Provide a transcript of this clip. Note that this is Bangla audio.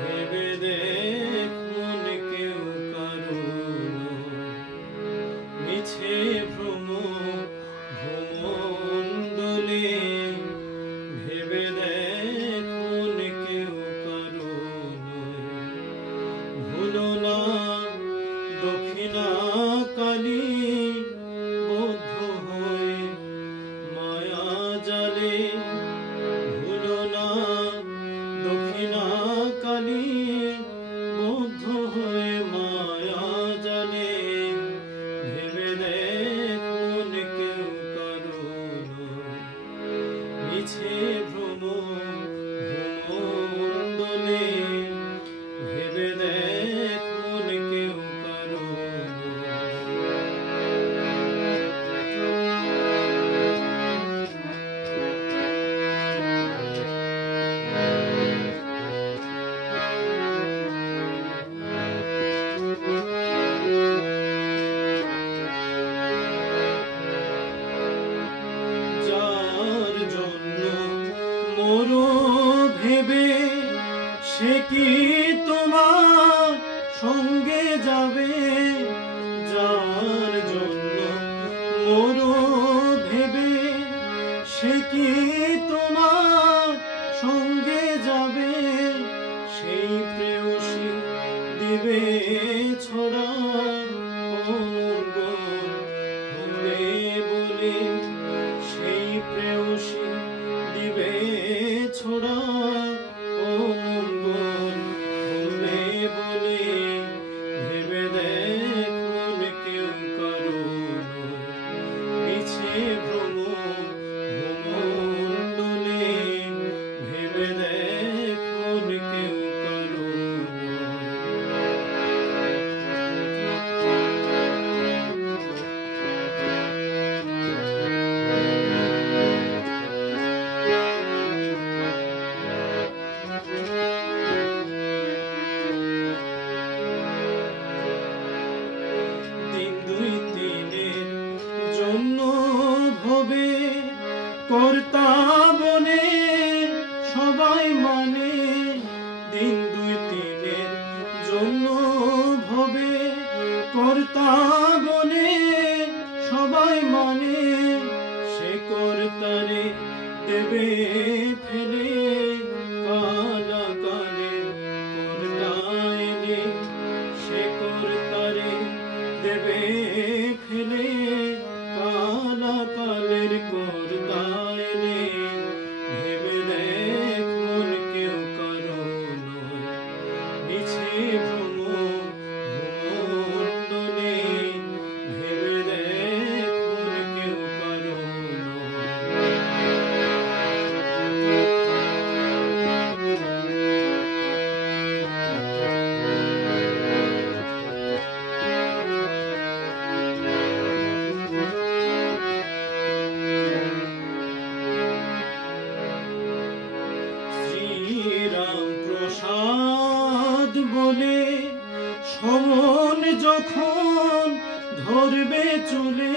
ভেবে দেখ মন কেউ কারো মিছে ভ্রম ভ্রমণ্ডলে, ভেবে দেখ মন কেউ কারো ভুলো না দক্ষিণা কালী বদ্ধ হয়ে মায়া জালে, ভুলো না দক্ষিণা কালী বদ্ধ হয়ে মায়া জালে, ভেবে দেখ মন কেউ কারো মিছে ভ্রম ভ্রমণ্ডলে, ভেবে দেখ মন কেউ কারো। যার জন্য মরো ভেবে সে কি তোমার সঙ্গে যাবে, যার জন্য মরো ভেবে সে কি তোমার সঙ্গে যাবে, সেই প্রেয়সী দিবে ছড়া অমঙ্গল হবে বলে, সেই প্রেয়সী দিবে ছড়া অমঙ্গল হবে বলে, ভেবে দেখ মন কেউ কারো মিছে ভ্রম ভ্রমণ্ডলে, ভেবে দেখ মন কেউ কারো। দিন দুই তিনের জন্য ভবে কর্তা বনে সবাই মানে, দিন দুই তিনের জন্য ভবে কর্তা বনে সবাই মানে, সে কর্তারে দেবে ফেলে কালা কালে কর্তা এলে, সে কর্তারে দেবে ফেলে কালা কালের কর্তা এলে, ভেবে দেখ মন কেউ কারো মিছে ভ্রম ভ্রমণ্ডলে, ভেবে দেখ মন কেউ কারো। শ্রীরাম প্রসাদ বলে সমন যখন ধরবে চুলে,